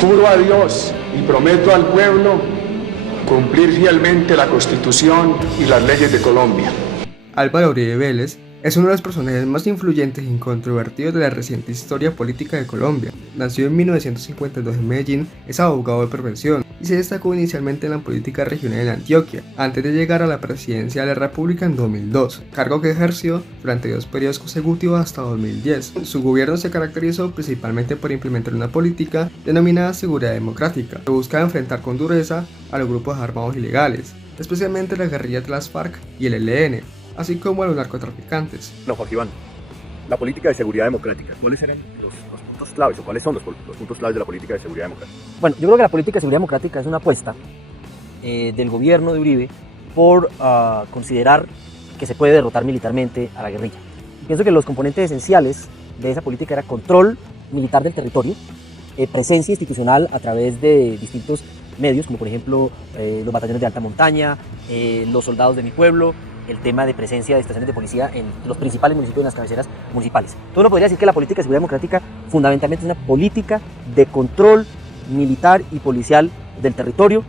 Juro a Dios y prometo al pueblo cumplir fielmente la Constitución y las leyes de Colombia. Álvaro Uribe Vélez es uno de los personajes más influyentes e incontrovertidos de la reciente historia política de Colombia. Nació en 1952 en Medellín, es abogado de profesión y se destacó inicialmente en la política regional en Antioquia, antes de llegar a la presidencia de la República en 2002, cargo que ejerció durante 2 periodos consecutivos hasta 2010. Su gobierno se caracterizó principalmente por implementar una política denominada seguridad democrática, que buscaba enfrentar con dureza a los grupos armados ilegales, especialmente las guerrillas de las FARC y el ELN, así como a los narcotraficantes. No, Joaquín Iván, la política de seguridad democrática, ¿cuáles eran los puntos claves o cuáles son los puntos claves de la política de seguridad democrática? Bueno, yo creo que la política de seguridad democrática es una apuesta del gobierno de Uribe por considerar que se puede derrotar militarmente a la guerrilla. Pienso que los componentes esenciales de esa política era control militar del territorio, presencia institucional a través de distintos medios, como por ejemplo los batallones de alta montaña, los soldados de mi pueblo, el tema de presencia de estaciones de policía en los principales municipios, en las cabeceras municipales. Entonces uno podría decir que la política de seguridad democrática fundamentalmente es una política de control militar y policial del territorio,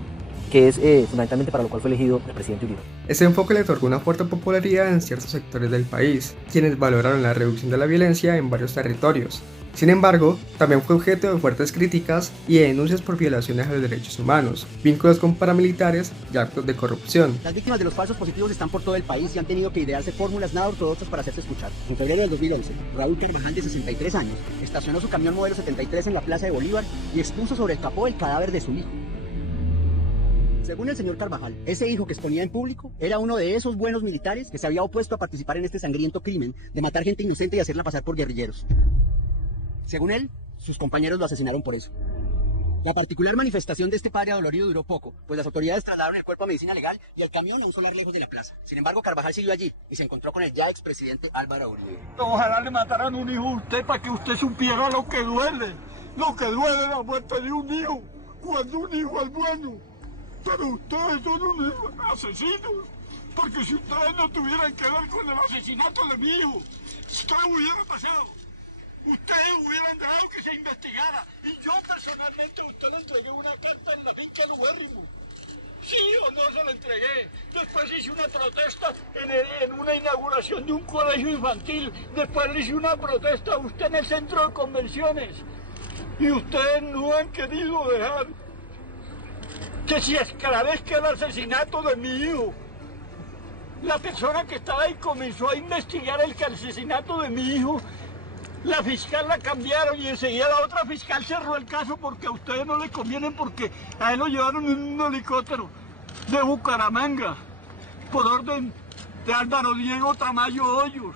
que es fundamentalmente para lo cual fue elegido el presidente Uribe. Ese enfoque le otorgó una fuerte popularidad en ciertos sectores del país, quienes valoraron la reducción de la violencia en varios territorios. Sin embargo, también fue objeto de fuertes críticas y de denuncias por violaciones a los derechos humanos, vínculos con paramilitares y actos de corrupción. Las víctimas de los falsos positivos están por todo el país y han tenido que idearse fórmulas nada ortodoxas para hacerse escuchar. En febrero del 2011, Raúl Carvajal, de 63 años, estacionó su camión modelo 73 en la Plaza de Bolívar y expuso sobre el capó el cadáver de su hijo. Según el señor Carvajal, ese hijo que exponía en público era uno de esos buenos militares que se había opuesto a participar en este sangriento crimen de matar gente inocente y hacerla pasar por guerrilleros. Según él, sus compañeros lo asesinaron por eso. La particular manifestación de este padre adolorido duró poco, pues las autoridades trasladaron el cuerpo a medicina legal y el camión a un solar lejos de la plaza. Sin embargo, Carvajal siguió allí y se encontró con el ya expresidente Álvaro Uribe. Ojalá le mataran un hijo a usted para que usted supiera lo que duele la muerte de un hijo, cuando un hijo es bueno. Pero ustedes son unos asesinos, porque si ustedes no tuvieran que ver con el asesinato de mi hijo, ¿qué hubiera pasado? Ustedes hubieran dejado que se investigara y yo personalmente a usted le entregué una carta en la finca de Ubérrimo. ¿Sí o no se la entregué? Después hice una protesta en una inauguración de un colegio infantil. Después le hice una protesta a usted en el centro de convenciones. Y ustedes no han querido dejar que se esclarezca el asesinato de mi hijo. La persona que estaba ahí comenzó a investigar el asesinato de mi hijo. La fiscal la cambiaron y enseguida la otra fiscal cerró el caso porque a ustedes no les conviene, porque a él lo llevaron en un helicóptero de Bucaramanga por orden de Álvaro Diego Tamayo Hoyos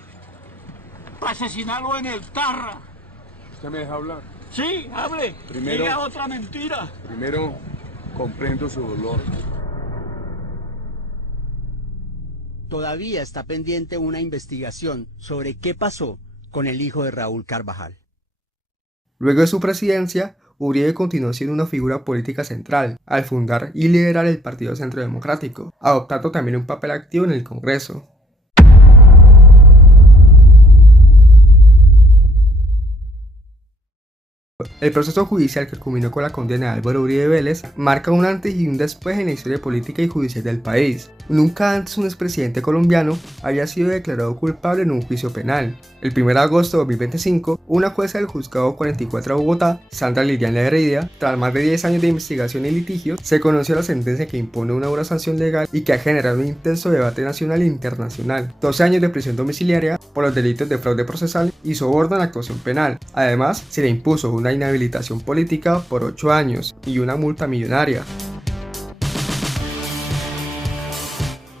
para asesinarlo en el Tarra. ¿Usted me deja hablar? Sí, hable. Diga otra mentira. Primero, comprendo su dolor. Todavía está pendiente una investigación sobre qué pasó con el hijo de Raúl Carvajal. Luego de su presidencia, Uribe continuó siendo una figura política central, al fundar y liderar el Partido Centro Democrático, adoptando también un papel activo en el Congreso. El proceso judicial que culminó con la condena de Álvaro Uribe Vélez marca un antes y un después en la historia política y judicial del país. Nunca antes un expresidente colombiano había sido declarado culpable en un juicio penal. El 1 de agosto de 2025, una jueza del Juzgado 44 de Bogotá, Sandra Liliana Heredia, tras más de 10 años de investigación y litigios, se conoció la sentencia que impone una dura sanción legal y que ha generado un intenso debate nacional e internacional. 12 años de prisión domiciliaria por los delitos de fraude procesal y soborno en la actuación penal. Además, se le impuso una inhabilitación política por 8 años y una multa millonaria.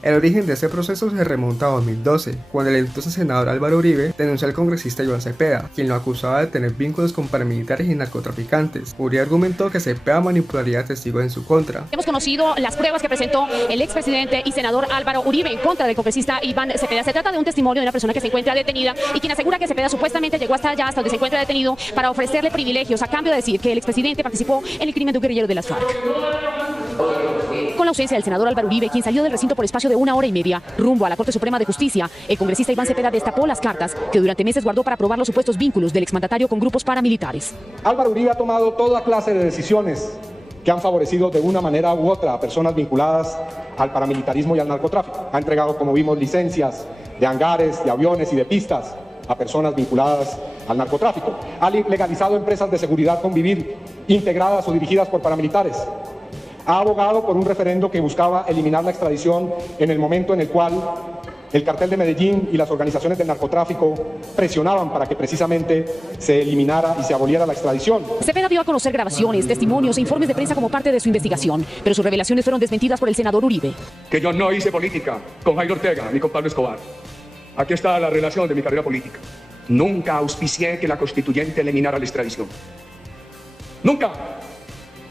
El origen de este proceso se remonta a 2012, cuando el entonces senador Álvaro Uribe denunció al congresista Iván Cepeda, quien lo acusaba de tener vínculos con paramilitares y narcotraficantes. Uribe argumentó que Cepeda manipularía a testigos en su contra. Hemos conocido las pruebas que presentó el expresidente y senador Álvaro Uribe en contra del congresista Iván Cepeda. Se trata de un testimonio de una persona que se encuentra detenida y quien asegura que Cepeda supuestamente llegó hasta allá, hasta donde se encuentra detenido, para ofrecerle privilegios a cambio de decir que el expresidente participó en el crimen de un guerrillero de las FARC. Con la ausencia del senador Álvaro Uribe, quien salió del recinto por espacio de 1 hora y media, rumbo a la Corte Suprema de Justicia, el congresista Iván Cepeda destapó las cartas que durante meses guardó para probar los supuestos vínculos del exmandatario con grupos paramilitares. Álvaro Uribe ha tomado toda clase de decisiones que han favorecido de una manera u otra a personas vinculadas al paramilitarismo y al narcotráfico. Ha entregado, como vimos, licencias de hangares, de aviones y de pistas a personas vinculadas al narcotráfico. Ha legalizado empresas de seguridad con vivir integradas o dirigidas por paramilitares. Ha abogado por un referendo que buscaba eliminar la extradición en el momento en el cual el cartel de Medellín y las organizaciones del narcotráfico presionaban para que precisamente se eliminara y se aboliera la extradición. Cepeda dio a conocer grabaciones, testimonios e informes de prensa como parte de su investigación, pero sus revelaciones fueron desmentidas por el senador Uribe. Que yo no hice política con Jairo Ortega ni con Pablo Escobar. Aquí está la relación de mi carrera política. Nunca auspicié que la constituyente eliminara la extradición. Nunca.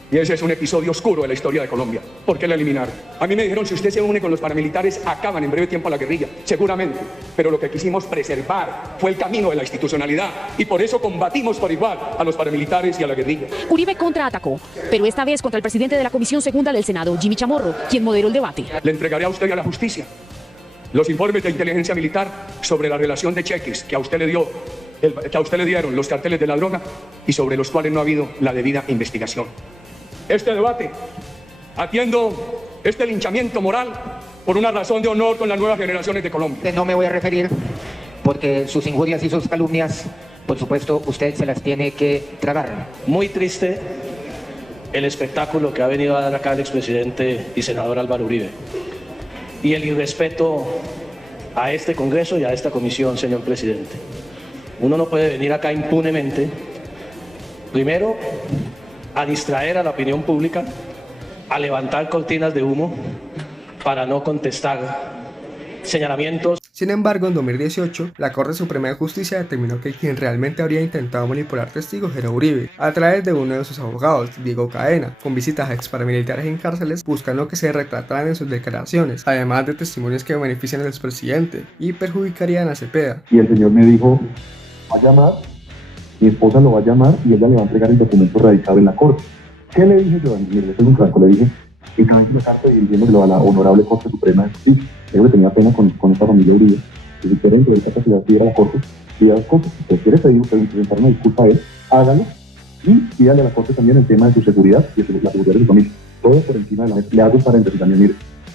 Y ese es un episodio oscuro de la historia de Colombia. ¿Por qué la eliminaron? A mí me dijeron, si usted se une con los paramilitares, acaban en breve tiempo a la guerrilla. Seguramente. Pero lo que quisimos preservar fue el camino de la institucionalidad. Y por eso combatimos por igual a los paramilitares y a la guerrilla. Uribe contraatacó, pero esta vez contra el presidente de la Comisión Segunda del Senado, Jimmy Chamorro, quien moderó el debate. Le entregaré a usted y a la justicia los informes de inteligencia militar sobre la relación de cheques que a usted le dieron los carteles de la droga y sobre los cuales no ha habido la debida investigación. Este debate, atiendo este linchamiento moral por una razón de honor con las nuevas generaciones de Colombia. No me voy a referir porque sus injurias y sus calumnias, por supuesto, usted se las tiene que tragar. Muy triste el espectáculo que ha venido a dar acá el expresidente y senador Álvaro Uribe. Y el irrespeto a este Congreso y a esta comisión, señor presidente. Uno no puede venir acá impunemente, primero, a distraer a la opinión pública, a levantar cortinas de humo para no contestar señalamientos. Sin embargo, en 2018, la Corte Suprema de Justicia determinó que quien realmente habría intentado manipular testigos era Uribe, a través de uno de sus abogados, Diego Cadena, con visitas a exparamilitares en cárceles buscando que se retrataran en sus declaraciones, además de testimonios que benefician al expresidente y perjudicarían a Cepeda. Y el señor me dijo, va a llamar, mi esposa lo va a llamar y ella le va a entregar el documento radicado en la Corte. ¿Qué le dije yo? Le soy un franco, le dije, encabece la carta dirigiéndolo a la Honorable Corte Suprema de Justicia. Yo tenía pena con esta familia Uribe. Y si quieren pedir esta capacidad de ir a la Corte, pida a la Corte. Si usted quiere presentar una disculpa a él, hágalo. Y pídale a la Corte también el tema de su seguridad y de la seguridad de su familia. Todo por encima de la mesa. Le hago un paréntesis también, mire.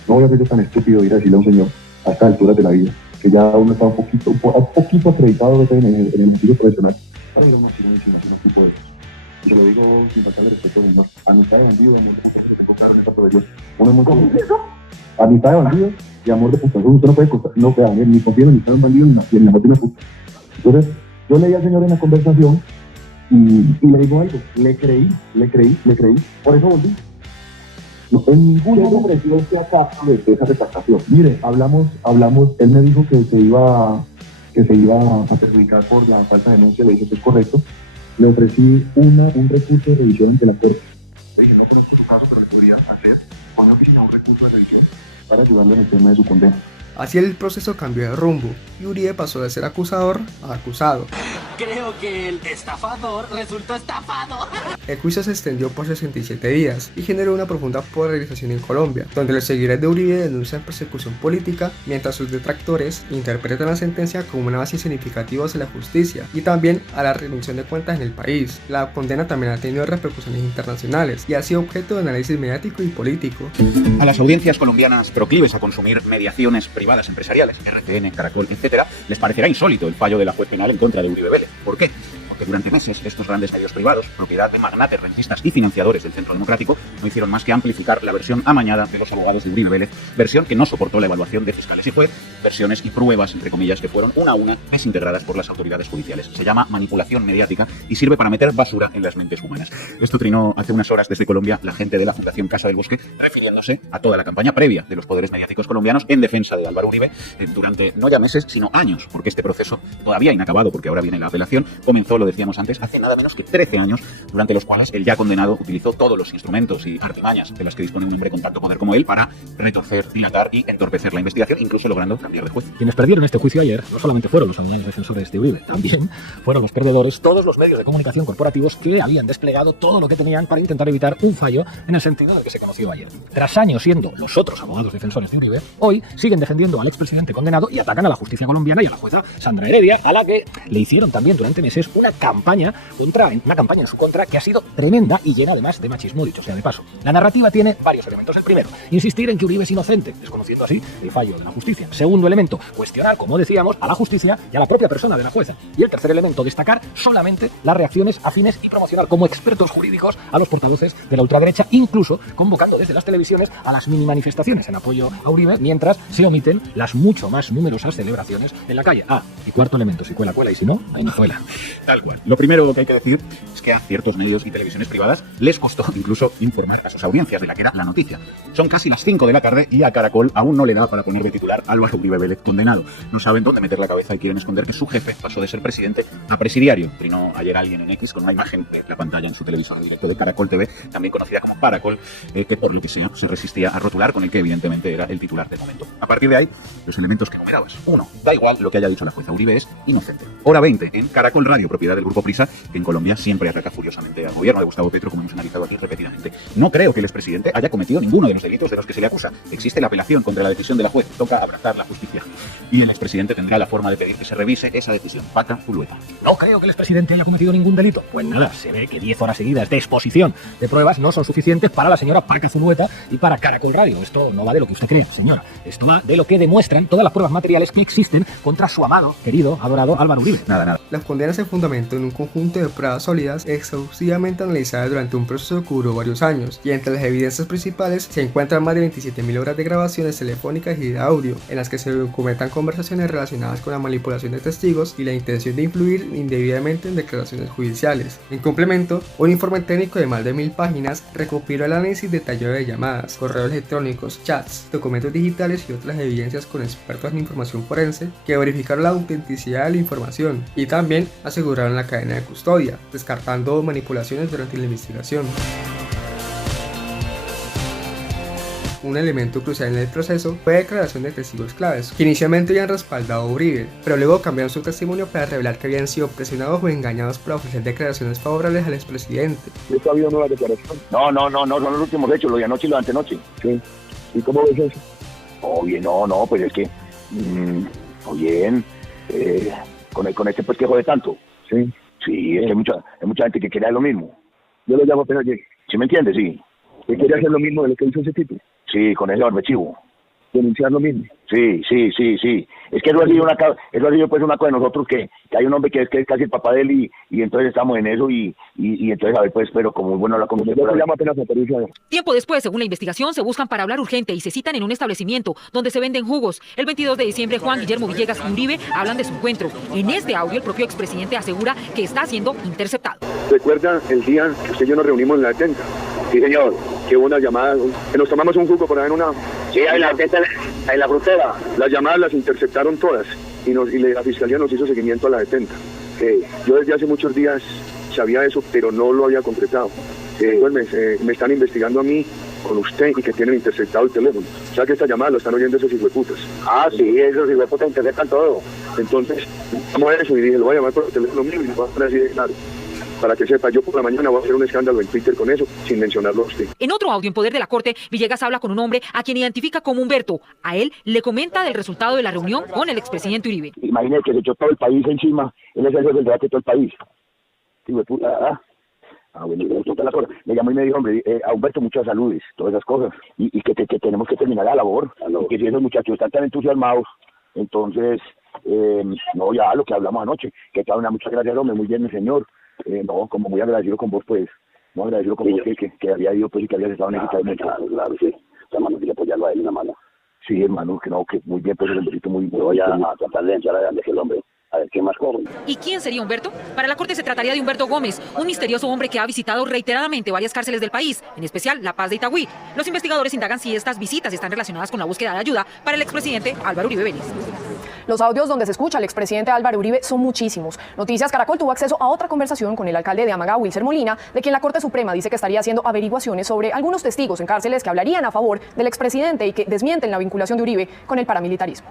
No voy a ser tan estúpido ir a decirle a un señor a estas alturas de la vida, que ya uno está un poquito acreditado en el mundo profesional, para ir a una insinuación no tipo de eso. Y se lo digo sin faltarle respeto al señor. Amistad de bandido, de ningún caso que tengo claro en esta profesión. Uno es muy complicado. Amistad de bandido y amor de puta. Usted no puede costar, no puede haber ni confío en amistad de un bandido ni en amor de una puta. Entonces, yo leí al señor en la conversación y le digo algo. Le creí. Por eso volví. No, en ningún ofreció este acaso de esa retractación. Mire, hablamos, él me dijo que se iba a perjudicar por la falsa denuncia, le dije que es correcto. Le ofrecí un recurso de revisión ante la Corte. Le dije, no conozco su caso, pero le podría hacer una oficina un recurso de revisión para ayudarle en el tema de su condena. Así el proceso cambió de rumbo y Uribe pasó de ser acusador a acusado. Creo que el estafador resultó estafado. El juicio se extendió por 67 días y generó una profunda polarización en Colombia, donde los seguidores de Uribe denuncian persecución política, mientras sus detractores interpretan la sentencia como una base significativa hacia la justicia y también a la rendición de cuentas en el país. La condena también ha tenido repercusiones internacionales y ha sido objeto de análisis mediático y político. A las audiencias colombianas proclives a consumir mediaciones privadas empresariales, RCN, Caracol, etc., les parecerá insólito el fallo de la juez penal en contra de Uribe Vélez. ¿Por qué? Porque durante meses estos grandes medios privados, propiedad de magnates, rentistas y financiadores del Centro Democrático, no hicieron más que amplificar la versión amañada de los abogados de Uribe Vélez, versión que no soportó la evaluación de fiscales y juez, versiones y pruebas, entre comillas, que fueron una a una desintegradas por las autoridades judiciales. Se llama manipulación mediática y sirve para meter basura en las mentes humanas. Esto trinó hace unas horas desde Colombia la gente de la Fundación Casa del Bosque, refiriéndose a toda la campaña previa de los poderes mediáticos colombianos en defensa de Álvaro Uribe durante no ya meses, sino años, porque este proceso, todavía inacabado porque ahora viene la apelación, comenzó, lo decía decíamos antes, hace nada menos que 13 años, durante los cuales el ya condenado utilizó todos los instrumentos y artimañas de las que dispone un hombre con tanto poder como él para retorcer, dilatar y entorpecer la investigación, incluso logrando cambiar de juez. Quienes perdieron este juicio ayer no solamente fueron los abogados defensores de Uribe, también fueron los perdedores todos los medios de comunicación corporativos que habían desplegado todo lo que tenían para intentar evitar un fallo en el sentido del que se conoció ayer. Tras años siendo los otros abogados defensores de Uribe, hoy siguen defendiendo al expresidente condenado y atacan a la justicia colombiana y a la jueza Sandra Heredia, a la que le hicieron también durante meses una campaña en su contra que ha sido tremenda y llena además de machismo, dicho sea de paso. La narrativa tiene varios elementos. El primero, insistir en que Uribe es inocente, desconociendo así el fallo de la justicia. Segundo elemento, cuestionar, como decíamos, a la justicia y a la propia persona de la jueza. Y el tercer elemento, destacar solamente las reacciones afines y promocionar como expertos jurídicos a los portavoces de la ultraderecha, incluso convocando desde las televisiones a las mini manifestaciones en apoyo a Uribe, mientras se omiten las mucho más numerosas celebraciones en la calle. Y cuarto elemento, si cuela, cuela, y si no, ahí no cuela. Tal cual. Lo primero que hay que decir es que a ciertos medios y televisiones privadas les costó incluso informar a sus audiencias de la que era la noticia. Son casi las 5 de la tarde y a Caracol aún no le da para poner de titular Álvaro Uribe Vélez condenado. No saben dónde meter la cabeza y quieren esconder que su jefe pasó de ser presidente a presidiario. Trinó ayer alguien en X con una imagen de la pantalla en su televisor directo de Caracol TV, también conocida como Paracol, que por lo que sea se resistía a rotular con el que evidentemente era el titular de momento. A partir de ahí, los elementos que numerabas. 1. Da igual lo que haya dicho la jueza, Uribe es inocente. Hora 20 en Caracol Radio, propiedad del Grupo Prisa, que en Colombia siempre ataca furiosamente al gobierno de Gustavo Petro, como hemos analizado aquí repetidamente. No creo que el expresidente haya cometido ninguno de los delitos de los que se le acusa. Existe la apelación contra la decisión de la juez. Toca abrazar la justicia. Y el expresidente tendrá la forma de pedir que se revise esa decisión. Paca Zulueta. No creo que el expresidente haya cometido ningún delito. Pues nada, se ve que 10 horas seguidas de exposición de pruebas no son suficientes para la señora Paca Zulueta y para Caracol Radio. Esto no va de lo que usted cree, señora. Esto va de lo que demuestran todas las pruebas materiales que existen contra su amado, querido, adorado Álvaro Uribe. Nada. La condena se fundamentó en un conjunto de pruebas sólidas exhaustivamente analizadas durante un proceso que duró varios años, y entre las evidencias principales se encuentran más de 27.000 horas de grabaciones telefónicas y de audio, en las que se documentan conversaciones relacionadas con la manipulación de testigos y la intención de influir indebidamente en declaraciones judiciales. En complemento, un informe técnico de más de 1000 páginas recopiló el análisis detallado de llamadas, correos electrónicos, chats, documentos digitales y otras evidencias con expertos en información forense que verificaron la autenticidad de la información y también aseguraron la cadena de custodia, descartando manipulaciones durante la investigación. Un elemento crucial en el proceso fue la declaración de testigos claves, que inicialmente habían respaldado a Uribe, pero luego cambiaron su testimonio para revelar que habían sido presionados o engañados para ofrecer declaraciones favorables al expresidente. ¿Esto ha habido nuevas declaraciones? No, son los últimos hechos, lo de anoche y lo de antenoche. Sí. ¿Y cómo ves eso? Oye, no, pues es que... bien, con este pues que jode tanto. Sí. Sí, hay mucha gente que quiere hacer lo mismo. Yo lo llamo apenas llegue. ¿Sí me entiendes? Sí. ¿Que quiere hacer lo mismo de lo que hizo ese tipo? Sí, con ese barbechivo. ¿Denunciar lo mismo? Sí. Es que eso ha sido pues una cosa de nosotros que hay un hombre que es casi el papá de él y entonces estamos en eso y entonces a ver pues, pero como bueno la comisión. Yo llamo apenas a Patricia. Tiempo después, según la investigación, se buscan para hablar urgente y se citan en un establecimiento donde se venden jugos. El 22 de diciembre, Juan Guillermo Villegas y Uribe hablan de su encuentro. En este audio, el propio expresidente asegura que está siendo interceptado. ¿Recuerdan el día que usted y yo nos reunimos en la 70? Sí, señor. Que hubo una llamada, que nos tomamos un jugo por ahí en una... Sí, ahí en la frutera. Las llamadas las interceptaron todas y la fiscalía nos hizo seguimiento a la 70. Yo desde hace muchos días sabía eso, pero no lo había concretado. Entonces me están investigando a mí con usted y que tienen interceptado el teléfono. O sea que esta llamada lo están oyendo esos hijueputas. Ah, sí, esos hijueputas interceptan todo. Entonces, vamos a eso y dije, lo voy a llamar por el teléfono mío y lo voy a poner así de claro. Para que sepa, yo por la mañana voy a hacer un escándalo en Twitter con eso, sin mencionarlo a usted. En otro audio en poder de la corte, Villegas habla con un hombre a quien identifica como Humberto. A él le comenta del resultado de la reunión con el expresidente Uribe. Imagínate que se echó todo el país encima, él es el jefe del debate de todo el país. Digo, puta, bueno, me llamó y me dijo, hombre, a Humberto muchas saludes, todas esas cosas, y que y que terminar la labor, y que si esos muchachos están tan entusiasmados, entonces, no, ya lo que hablamos anoche, que tal, muchas gracias, hombre, muy bien, mi señor. No, como muy agradecido con vos, pues, muy agradecido con vos que había ido, pues, y que habías estado en esta mucho. Claro, sí. Hermano, quería apoyarlo a él, una mano. Sí, hermano, que muy bien, pues, el besito muy bueno. Voy a tratar de echar adelante el hombre. A ver, ¿qué más corre? ¿Y quién sería Humberto? Para la corte se trataría de Humberto Gómez, un misterioso hombre que ha visitado reiteradamente varias cárceles del país, en especial La Paz de Itagüí. Los investigadores indagan si estas visitas están relacionadas con la búsqueda de ayuda para el expresidente Álvaro Uribe Vélez. Los audios donde se escucha al expresidente Álvaro Uribe son muchísimos. Noticias Caracol tuvo acceso a otra conversación con el alcalde de Amagá, Wilser Molina, de quien la Corte Suprema dice que estaría haciendo averiguaciones sobre algunos testigos en cárceles que hablarían a favor del expresidente y que desmienten la vinculación de Uribe con el paramilitarismo.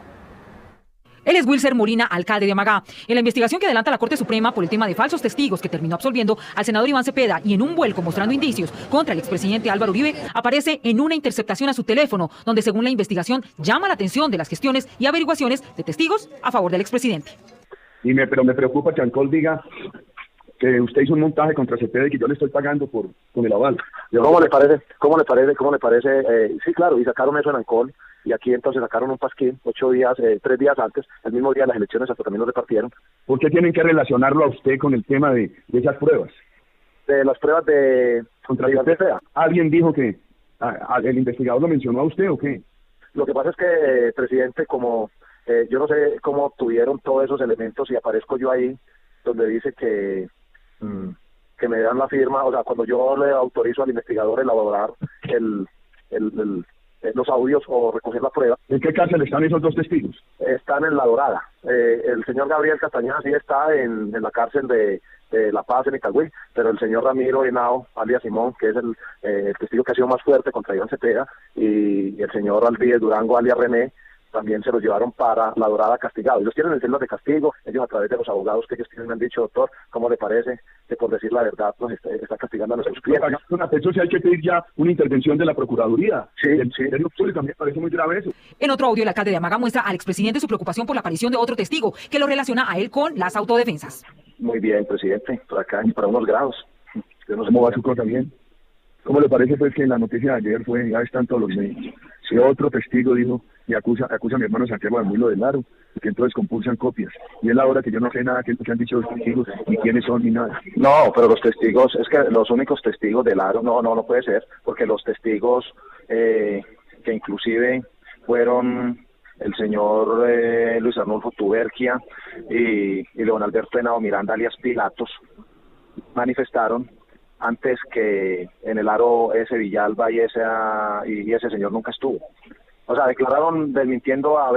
Él es Wilser Molina, alcalde de Amagá. En la investigación que adelanta la Corte Suprema por el tema de falsos testigos que terminó absolviendo al senador Iván Cepeda y en un vuelco mostrando indicios contra el expresidente Álvaro Uribe, aparece en una interceptación a su teléfono, donde según la investigación llama la atención de las gestiones y averiguaciones de testigos a favor del expresidente. Pero me preocupa que Ancol diga que usted hizo un montaje contra Cepeda y que yo le estoy pagando con el aval. ¿Cómo le parece? Sí, claro, y sacaron eso en Ancol. Y aquí entonces sacaron un pasquín 3 días antes, el mismo día de las elecciones, hasta también lo repartieron. ¿Por qué tienen que relacionarlo a usted con el tema de esas pruebas? De las pruebas de... ¿Contra Cepeda? ¿Alguien dijo que el investigador lo mencionó a usted o qué? Lo que pasa es que, presidente, como yo no sé cómo tuvieron todos esos elementos y aparezco yo ahí, donde dice que me dan la firma, o sea, cuando yo le autorizo al investigador elaborar los audios o recoger la prueba. ¿En qué cárcel están esos dos testigos? Están en La Dorada. El señor Gabriel Castañeda sí está en la cárcel de La Paz en Itagüí, pero el señor Ramiro Henao, alias Simón, que es el testigo que ha sido más fuerte contra Iván Cepeda, y el señor Alvíez Durango, alias René, también se los llevaron para La Dorada castigado. Ellos tienen el celdas de castigo, ellos a través de los abogados que ellos tienen me han dicho, doctor, ¿cómo le parece que por decir la verdad nos está castigando a nuestros clientes? Eso sí hay que pedir ya una intervención de la Procuraduría. Sí. También parece muy grave eso. En otro audio, el alcalde de Amagá muestra al expresidente su preocupación por la aparición de otro testigo que lo relaciona a él con las autodefensas. Muy bien, presidente, por acá, para unos grados. Yo no sé cómo va su cosa bien. ¿Cómo le parece pues que en la noticia de ayer ya están todos los medios? Si otro testigo dijo y acusa a mi hermano Santiago Armuilo de Laro, que entonces compulsan copias. Y es la hora que yo no sé nada que han dicho los testigos, ni quiénes son, ni nada. No, pero los testigos, es que los únicos testigos de Laro, no puede ser, porque los testigos que inclusive fueron el señor Luis Arnulfo Tuberquia y León Alberto Henao Miranda, alias Pilatos, manifestaron antes que en el aro ese Villalba y ese señor nunca estuvo. O sea, declararon desmintiendo a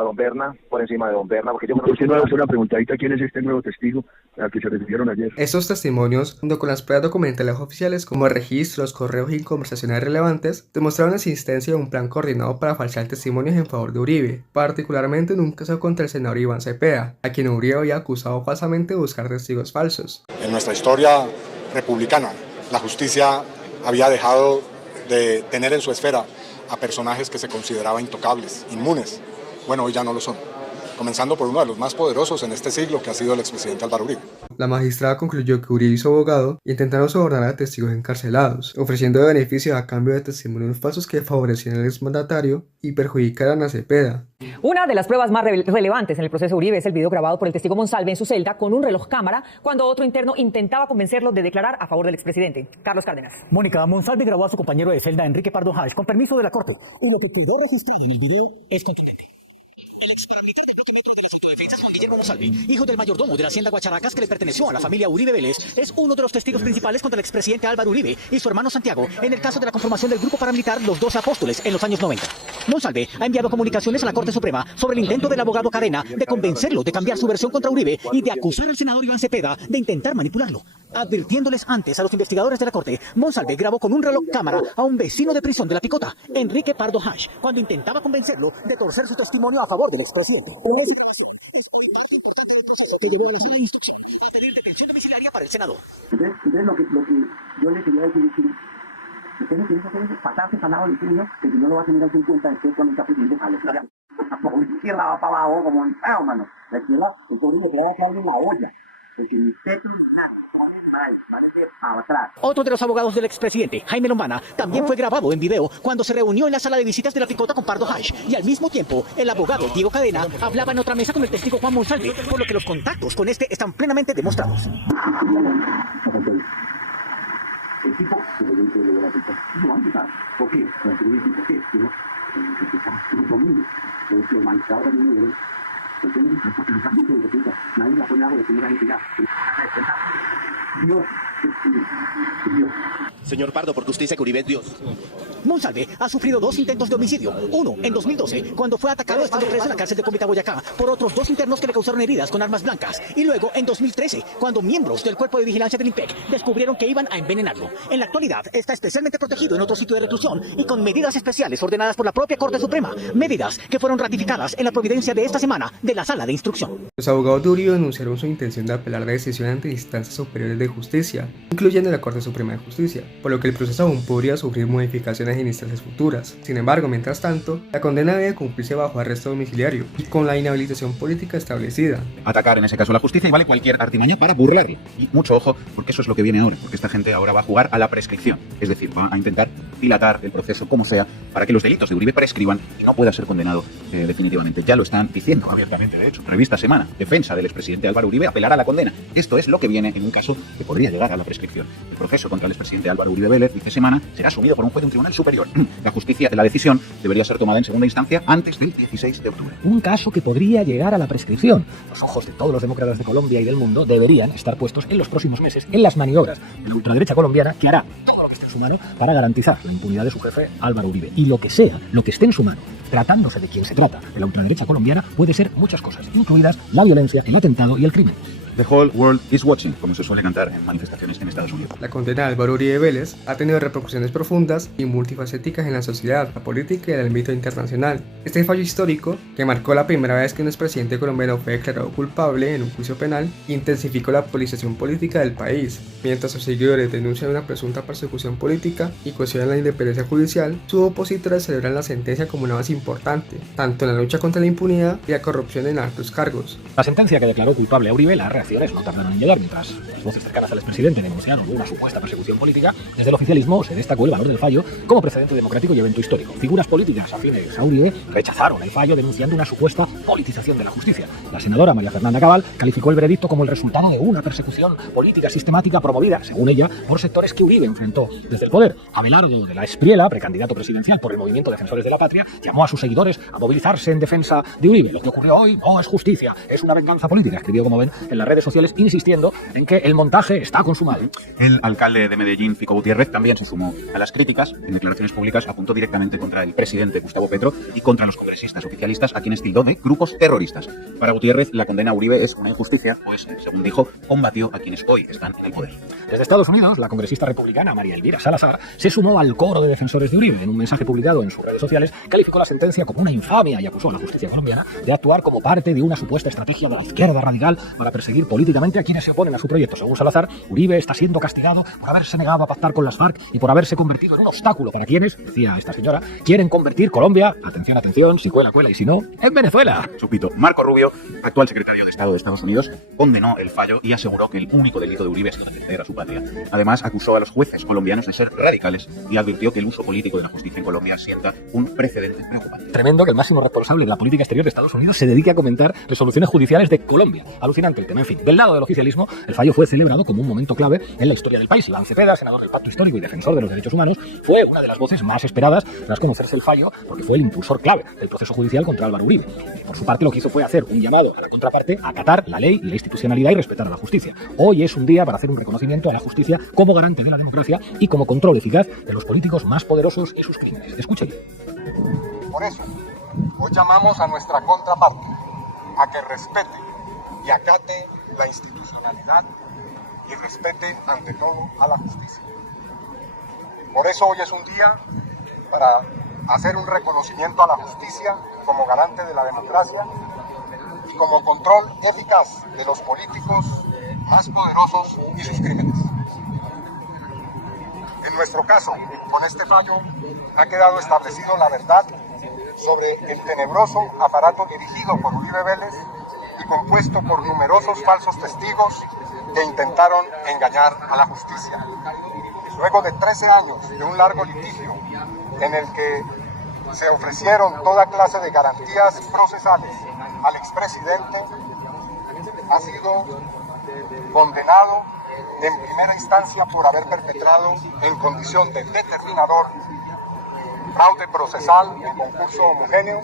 don Berna, por encima de don Berna, porque yo creo que... no una preguntadita, ¿quién es este nuevo testigo al que se refirieron ayer? Estos testimonios, junto con las pruebas documentales oficiales como registros, correos y conversaciones relevantes, demostraron la existencia de un plan coordinado para falsear testimonios en favor de Uribe, particularmente en un caso contra el senador Iván Cepeda, a quien Uribe había acusado falsamente de buscar testigos falsos. En nuestra historia republicana, la justicia había dejado de tener en su esfera a personajes que se consideraban intocables, inmunes. Bueno, hoy ya no lo son. Comenzando por uno de los más poderosos en este siglo, que ha sido el expresidente Álvaro Uribe. La magistrada concluyó que Uribe y su abogado intentaron sobornar a testigos encarcelados, ofreciendo beneficios a cambio de testimonios falsos que favorecían al exmandatario y perjudicaran a Cepeda. Una de las pruebas más relevantes en el proceso Uribe es el video grabado por el testigo Monsalve en su celda con un reloj cámara cuando otro interno intentaba convencerlo de declarar a favor del expresidente. Carlos Cárdenas. Mónica, Monsalve grabó a su compañero de celda, Enrique Pardo Hash, con permiso de la Corte. Y lo que quedó registrado en el video es contundente. El exparamilitar del Movimiento de Autodefensas, Juan Guillermo Monsalve, hijo del mayordomo de la hacienda Guacharacas que le perteneció a la familia Uribe Vélez, es uno de los testigos principales contra el expresidente Álvaro Uribe y su hermano Santiago en el caso de la conformación del grupo paramilitar Los 12 Apóstoles en los años 90. Monsalve ha enviado comunicaciones a la Corte Suprema sobre el intento del abogado Cadena de convencerlo de cambiar su versión contra Uribe y de acusar al senador Iván Cepeda de intentar manipularlo. Advirtiéndoles antes a los investigadores de la Corte, Monsalve grabó con un reloj cámara a un vecino de prisión de La Picota, Enrique Pardo Hash, cuando intentaba convencerlo de torcer su testimonio a favor del expresidente. Esa grabación es hoy parte importante del proceso que llevó a la sala de instrucción a tener detención domiciliaria para el senador. Entonces lo que yo le quería decir es que usted no tiene que hacer es pasarse al lado del suyo, que si no lo va a tener en cuenta después cuando está pidiendo a los la izquierda va para abajo como un pao, mano. La izquierda, el pobre le queda echarle en la olla. Porque ni usted Otro de los abogados del expresidente, Jaime Lombana, también fue grabado en video cuando se reunió en la sala de visitas de La Picota con Pardo Hash. Y al mismo tiempo, el abogado Diego Cadena hablaba en otra mesa con el testigo Juan Monsalve, por lo que los contactos con este están plenamente demostrados. El tipo se le dice de la pista. No va a empezar. ¿Por qué? ¿Por qué? Porque los magistrados también me nadie la pone algo de primera identidad. Dios. Señor Pardo, porque usted dice que Uribe es Dios. Monsalve ha sufrido 2 intentos de homicidio. Uno en 2012, cuando fue atacado estando preso en la cárcel de Cúcuta, Boyacá, por otros 2 internos que le causaron heridas con armas blancas. Y luego en 2013, cuando miembros del Cuerpo de Vigilancia del IMPEC descubrieron que iban a envenenarlo. En la actualidad está especialmente protegido en otro sitio de reclusión y con medidas especiales ordenadas por la propia Corte Suprema. Medidas que fueron ratificadas en la providencia de esta semana de la Sala de Instrucción. Los abogados de Uribe anunciaron su intención de apelar la decisión ante instancias superiores de justicia, incluyendo la Corte Suprema de Justicia, por lo que el proceso aún podría sufrir modificaciones en instancias futuras. Sin embargo, mientras tanto, la condena debe cumplirse bajo arresto domiciliario y con la inhabilitación política establecida. Atacar en ese caso la justicia y vale cualquier artimaña para burlarlo. Y mucho ojo, porque eso es lo que viene ahora, porque esta gente ahora va a jugar a la prescripción, es decir, va a intentar dilatar el proceso como sea para que los delitos de Uribe prescriban y no pueda ser condenado definitivamente. Ya lo están diciendo abiertamente, de hecho. Revista Semana, defensa del expresidente Álvaro Uribe, apelará a la condena. Esto es lo que viene en un caso que podría llegar a la prescripción. El proceso contra el expresidente Álvaro Uribe Vélez, dice Semana, será asumido por un juez de un tribunal superior. La decisión debería ser tomada en segunda instancia antes del 16 de octubre. Un caso que podría llegar a la prescripción. Los ojos de todos los demócratas de Colombia y del mundo deberían estar puestos en los próximos meses en las maniobras de la ultraderecha colombiana, que hará todo lo que esté en su mano para garantizar la impunidad de su jefe Álvaro Uribe. Y lo que sea, lo que esté en su mano, tratándose de quien se trata, de la ultraderecha colombiana, puede ser muchas cosas, incluidas la violencia, el atentado y el crimen. The whole world is watching, como se suele cantar en manifestaciones en Estados Unidos. La condena de Álvaro Uribe Vélez ha tenido repercusiones profundas y multifacéticas en la sociedad, la política y el ámbito internacional. Este fallo histórico, que marcó la primera vez que un expresidente colombiano fue declarado culpable en un juicio penal, intensificó la polarización política del país. Mientras sus seguidores denuncian una presunta persecución política y cuestionan la independencia judicial, sus opositores celebran la sentencia como un avance importante, tanto en la lucha contra la impunidad y la corrupción en altos cargos. La sentencia que declaró culpable a Uribe, las reacciones no tardaron en llegar. Mientras las voces cercanas al expresidente denunciaron una supuesta persecución política, desde el oficialismo se destacó el valor del fallo como precedente democrático y evento histórico. Figuras políticas afines a Uribe rechazaron el fallo denunciando una supuesta politización de la justicia. La senadora María Fernanda Cabal calificó el veredicto como el resultado de una persecución política sistemática promovida, según ella, por sectores que Uribe enfrentó desde el poder. Abelardo de la Espriella, precandidato presidencial por el Movimiento Defensores de la Patria, llamó a sus seguidores a movilizarse en defensa de Uribe. Lo que ocurrió hoy no es justicia, es una venganza política, escribió, como ven, en las redes sociales, insistiendo en que el montaje está consumado. El alcalde de Medellín, Fico Gutiérrez, también se sumó a las críticas. En declaraciones públicas apuntó directamente contra el presidente Gustavo Petro y contra los congresistas oficialistas, a quienes tildó de grupos terroristas. Para Gutiérrez, la condena a Uribe es una injusticia, pues, según dijo, combatió a quienes hoy están en el poder. Desde Estados Unidos, la congresista republicana María Elvira Salazar se sumó al coro de defensores de Uribe. En un mensaje publicado en sus redes sociales, calificó la sentencia como una infamia y acusó a la justicia colombiana de actuar como parte de una supuesta estrategia de la izquierda radical para perseguir políticamente a quienes se oponen a su proyecto. Según Salazar, Uribe está siendo castigado por haberse negado a pactar con las FARC y por haberse convertido en un obstáculo para quienes, decía esta señora, quieren convertir Colombia, atención, atención, si cuela, cuela y si no, en Venezuela. Chupito. Marco Rubio, actual secretario de Estado de Estados Unidos, condenó el fallo y aseguró que el único delito de Uribe es defender a su patria. Además, acusó a los jueces colombianos de ser radicales y advirtió que el uso político de la justicia en Colombia sienta un precedente preocupante. Tremendo que el máximo responsable de la política exterior de Estados Unidos se dedique a comentar resoluciones judiciales de Colombia. Alucinante el tema. En fin, del lado del oficialismo, el fallo fue celebrado como un momento clave en la historia del país. Iván Cepeda, senador del Pacto Histórico y defensor de los derechos humanos, fue una de las voces más esperadas tras conocerse el fallo, porque fue el impulsor clave del proceso judicial contra Álvaro Uribe. Por su parte, lo que hizo fue hacer un llamado a la contraparte a acatar la ley y la institucionalidad y respetar a la justicia. Hoy es un día para hacer un reconocimiento a la justicia como garante de la democracia y como control eficaz de los políticos más poderosos y sus crímenes. Escuchen. Por eso, hoy llamamos a nuestra contraparte a que respete y acate la institucionalidad y respete ante todo a la justicia. Por eso hoy es un día para hacer un reconocimiento a la justicia como garante de la democracia y como control eficaz de los políticos más poderosos y sus crímenes. En nuestro caso, con este fallo, ha quedado establecido la verdad sobre el tenebroso aparato dirigido por Uribe Vélez y compuesto por numerosos falsos testigos que intentaron engañar a la justicia. Luego de 13 años de un largo litigio en el que se ofrecieron toda clase de garantías procesales al expresidente, ha sido condenado en primera instancia por haber perpetrado en condición de determinador fraude procesal en concurso homogéneo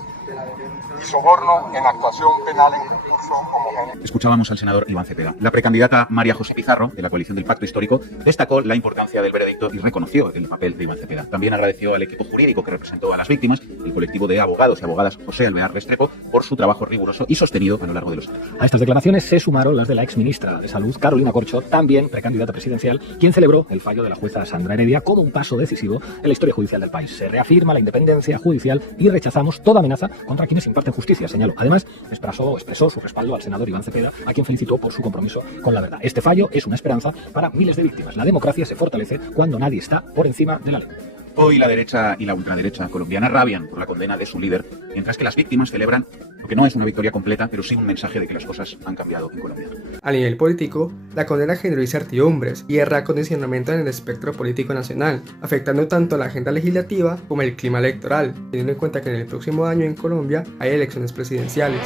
y soborno en actuación penal en concurso homogéneo. Escuchábamos al senador Iván Cepeda. La precandidata María José Pizarro, de la coalición del Pacto Histórico, destacó la importancia del veredicto y reconoció el papel de Iván Cepeda. También agradeció al equipo jurídico que representó a las víctimas, el colectivo de abogados y abogadas José Alvear Restrepo, por su trabajo riguroso y sostenido a lo largo de los años. A estas declaraciones se sumaron las de la exministra de Salud, Carolina Corcho, también precandidata presidencial, quien celebró el fallo de la jueza Sandra Heredia como un paso decisivo en la historia judicial del país. Se reafirma la independencia judicial y rechazamos toda amenaza contra quienes imparten justicia, señaló. Además, expresó su respaldo al senador Iván Cepeda, a quien felicitó por su compromiso con la verdad. Este fallo es una esperanza para miles de víctimas. La democracia se fortalece cuando nadie está por encima de la ley. Hoy la derecha y la ultraderecha colombiana rabian por la condena de su líder, mientras que las víctimas celebran lo que no es una victoria completa, pero sí un mensaje de que las cosas han cambiado en Colombia. A nivel político, la condena generó incertidumbres y reacondicionamiento en el espectro político nacional, afectando tanto la agenda legislativa como el clima electoral, teniendo en cuenta que en el próximo año en Colombia hay elecciones presidenciales.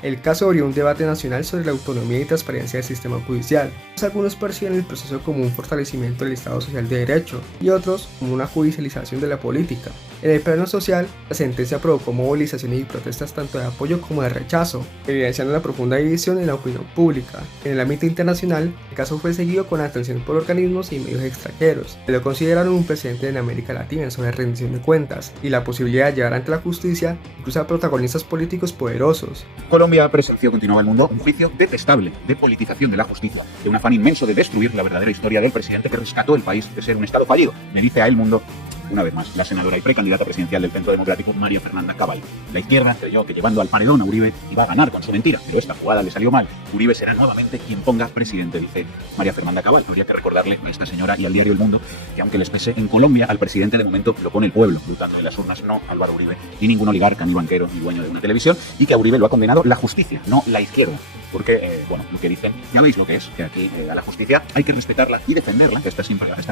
El caso abrió un debate nacional sobre la autonomía y transparencia del sistema judicial. Algunos perciben el proceso como un fortalecimiento del Estado Social de Derecho y otros como una judicialización de la política. En el plano social, la sentencia provocó movilizaciones y protestas tanto de apoyo como de rechazo, evidenciando la profunda división en la opinión pública. En el ámbito internacional, el caso fue seguido con atención por organismos y medios extranjeros, que lo consideraron un precedente en América Latina sobre rendición de cuentas y la posibilidad de llevar ante la justicia incluso a protagonistas políticos poderosos. Colombia presenció, continuaba el mundo, un juicio detestable de politización de la justicia, de un afán inmenso de destruir la verdadera historia del presidente que rescató el país de ser un estado fallido. Me dice a El Mundo, una vez más, la senadora y precandidata presidencial del Centro Democrático, María Fernanda Cabal. La izquierda creyó que llevando al paredón a Uribe iba a ganar con su mentira, pero esta jugada le salió mal. Uribe será nuevamente quien ponga presidente, dice María Fernanda Cabal. Habría que recordarle a esta señora y al diario El Mundo que aunque les pese, en Colombia al presidente de momento lo pone el pueblo, votando en las urnas no Álvaro Uribe, ni ningún oligarca, ni banquero, ni dueño de una televisión, y que a Uribe lo ha condenado la justicia, no la izquierda. Porque, lo que dicen, ya veis lo que es, que aquí a la justicia hay que respetarla y defenderla, que esta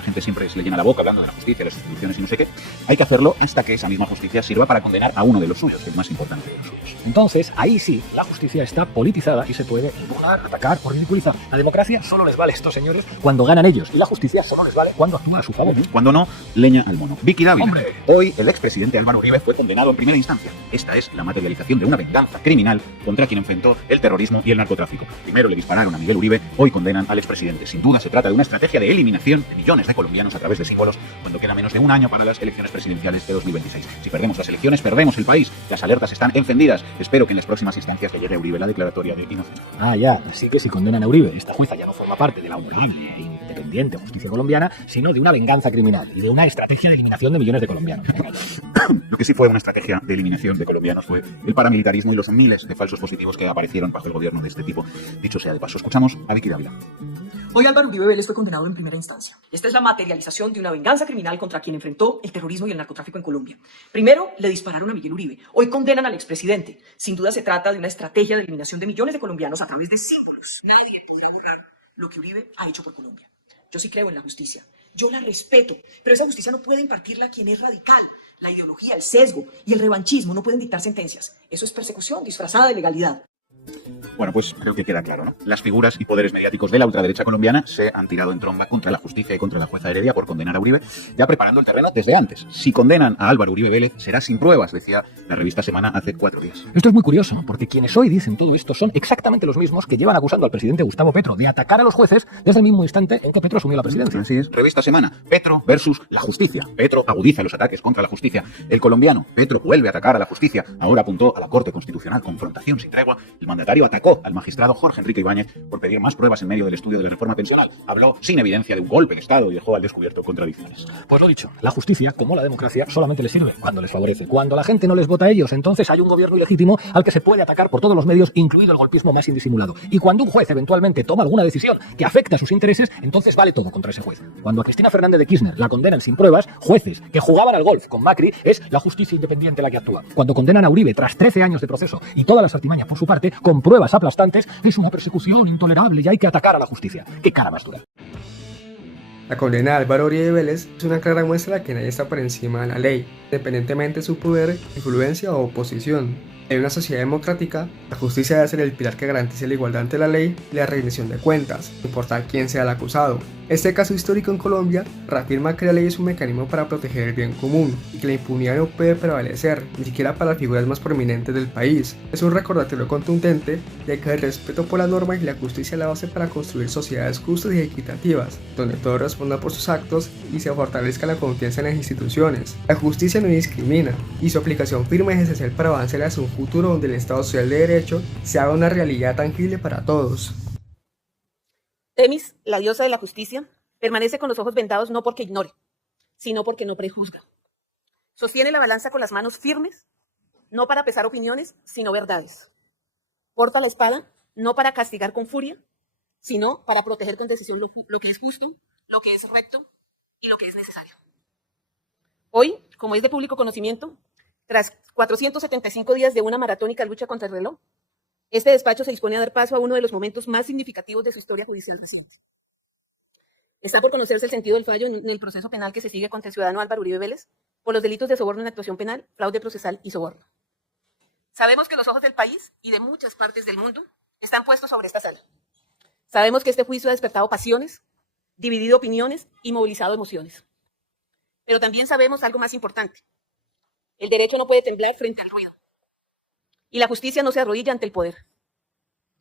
gente siempre se le llena la boca hablando de la justicia, las instituciones y no sé qué. Hay que hacerlo hasta que esa misma justicia sirva para condenar a uno de los suyos, el más importante de los suyos. Entonces, ahí sí, la justicia está politizada y se puede impugnar, atacar o ridiculizar. La democracia solo les vale a estos señores cuando ganan ellos, y la justicia solo les vale cuando actúa a su favor. Cuando no, leña al mono. Vicky Dávila. Hoy el expresidente Álvaro Uribe fue condenado en primera instancia. Esta es la materialización de una venganza criminal contra quien enfrentó el terrorismo y el narcotráfico. Primero le dispararon a Miguel Uribe, hoy condenan al expresidente. Sin duda se trata de una estrategia de eliminación de millones de colombianos a través de símbolos cuando queda menos de un año para las elecciones presidenciales de 2026. Si perdemos las elecciones, perdemos el país. Las alertas están encendidas. Espero que en las próximas instancias le llegue a Uribe la declaratoria de inocencia. Ya. Así que si condenan a Uribe, esta jueza ya no forma parte de la honorable e independiente justicia colombiana, sino de una venganza criminal y de una estrategia de eliminación de millones de colombianos. Lo que sí fue una estrategia de eliminación de colombianos fue el paramilitarismo y los miles de falsos positivos que aparecieron bajo el gobierno de este tipo. Dicho sea de paso, escuchamos a Vicky Dávila. Hoy Álvaro Uribe Vélez fue condenado en primera instancia. Esta es la materialización de una venganza criminal contra quien enfrentó el terrorismo y el narcotráfico en Colombia. Primero, le dispararon a Miguel Uribe. Hoy condenan al expresidente. Sin duda se trata de una estrategia de eliminación de millones de colombianos a través de símbolos. Nadie podrá borrar lo que Uribe ha hecho por Colombia. Yo sí creo en la justicia. Yo la respeto, pero esa justicia no puede impartirla a quien es radical. La ideología, el sesgo y el revanchismo no pueden dictar sentencias. Eso es persecución disfrazada de legalidad. Bueno, pues creo que queda claro, ¿no? Las figuras y poderes mediáticos de la ultraderecha colombiana se han tirado en tromba contra la justicia y contra la jueza Heredia por condenar a Uribe, ya preparando el terreno desde antes. Si condenan a Álvaro Uribe Vélez, será sin pruebas, decía la revista Semana hace 4 días. Esto es muy curioso, porque quienes hoy dicen todo esto son exactamente los mismos que llevan acusando al presidente Gustavo Petro de atacar a los jueces desde el mismo instante en que Petro asumió la presidencia. Así es. Revista Semana, Petro versus la justicia. Petro agudiza los ataques contra la justicia. El colombiano, Petro vuelve a atacar a la justicia. Ahora apuntó a la Corte Constitucional, confrontación sin tregua. El mandatario atacó al magistrado Jorge Enrique Ibáñez por pedir más pruebas en medio del estudio de la reforma pensional. Habló sin evidencia de un golpe de Estado y dejó al descubierto contradicciones. Pues lo dicho, la justicia, como la democracia, solamente les sirve cuando les favorece. Cuando la gente no les vota a ellos, entonces hay un gobierno ilegítimo al que se puede atacar por todos los medios, incluido el golpismo más indisimulado. Y cuando un juez eventualmente toma alguna decisión que afecta a sus intereses, entonces vale todo contra ese juez. Cuando a Cristina Fernández de Kirchner la condenan sin pruebas, jueces que jugaban al golf con Macri, es la justicia independiente la que actúa. Cuando condenan a Uribe tras 13 años de proceso y todas las artimañas por su parte, con pruebas aplastantes, es una persecución intolerable y hay que atacar a la justicia. ¡Qué cara más dura! La condena de Álvaro Uribe Vélez es una clara muestra de que nadie está por encima de la ley, independientemente de su poder, influencia o oposición. En una sociedad democrática, la justicia debe ser el pilar que garantice la igualdad ante la ley y la rendición de cuentas, no importa quién sea el acusado. Este caso histórico en Colombia reafirma que la ley es un mecanismo para proteger el bien común y que la impunidad no puede prevalecer, ni siquiera para las figuras más prominentes del país. Es un recordatorio contundente de que el respeto por las normas y la justicia es la base para construir sociedades justas y equitativas, donde todos respondan por sus actos y se fortalezca la confianza en las instituciones. La justicia no discrimina y su aplicación firme es esencial para avanzar hacia un futuro donde el Estado social de Derecho se haga una realidad tangible para todos. Temis, la diosa de la justicia, permanece con los ojos vendados no porque ignore, sino porque no prejuzga. Sostiene la balanza con las manos firmes, no para pesar opiniones, sino verdades. Porta la espada, no para castigar con furia, sino para proteger con decisión lo que es justo, lo que es recto y lo que es necesario. Hoy, como es de público conocimiento, tras 475 días de una maratónica lucha contra el reloj, este despacho se dispone a dar paso a uno de los momentos más significativos de su historia judicial reciente. Está por conocerse el sentido del fallo en el proceso penal que se sigue contra el ciudadano Álvaro Uribe Vélez por los delitos de soborno en actuación penal, fraude procesal y soborno. Sabemos que los ojos del país y de muchas partes del mundo están puestos sobre esta sala. Sabemos que este juicio ha despertado pasiones, dividido opiniones y movilizado emociones. Pero también sabemos algo más importante. El derecho no puede temblar frente al ruido. Y la justicia no se arrodilla ante el poder.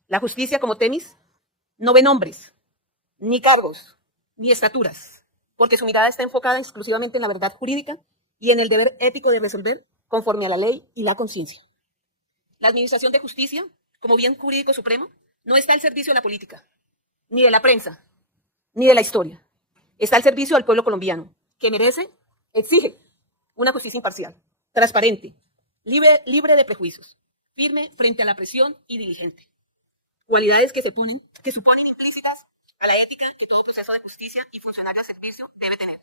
La justicia, como Temis, no ve nombres, ni cargos, ni estaturas, porque su mirada está enfocada exclusivamente en la verdad jurídica y en el deber ético de resolver conforme a la ley y la conciencia. La administración de justicia, como bien jurídico supremo, no está al servicio de la política, ni de la prensa, ni de la historia. Está al servicio del pueblo colombiano, que merece, exige una justicia imparcial, transparente, libre de prejuicios, firme frente a la presión y diligente. Cualidades que suponen implícitas a la ética que todo proceso de justicia y funcionario al servicio debe tener.